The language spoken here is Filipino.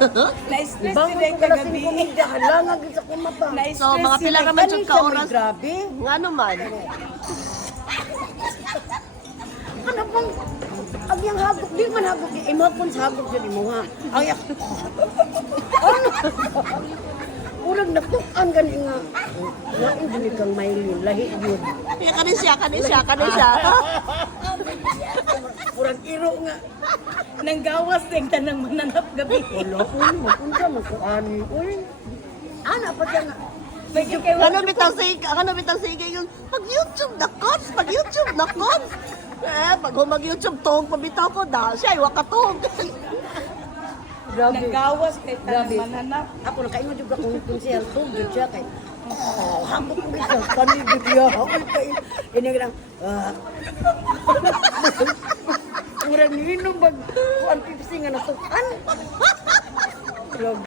Na-stress Bangon sila ko yung kalasing kagabi. komedya, halangan sa kumata. So, mga pila sila. naman yung kaoras. Grabe. Nga naman. Ano bang, ang yung hagok, di man hagok, imapon sa hagok dyan mo ha. Ay, ano? Urang natukan gani nga. Lain din kang mailin, lahi yun. Kaya kanin siya. Urang iro nga. Nang gawas din ka nang mananap gabi. Wala ko, mapunta, magkuani. Uy, ana pa dyan nga. Medyo kayo. Ano bitang sige yung pag-YouTube na kots, pag-YouTube na kots. Pag mag-YouTube tong pabitaw ko da, siya iwa ka tong. Grabe. Nang gawas kay Grabe. tanang mananap. Ako nakaingon juga kung siya tugod siya kay hambot ko siya panigid niya ako kay ini lang murag ninom bag 150 nga nasukan. Grabe.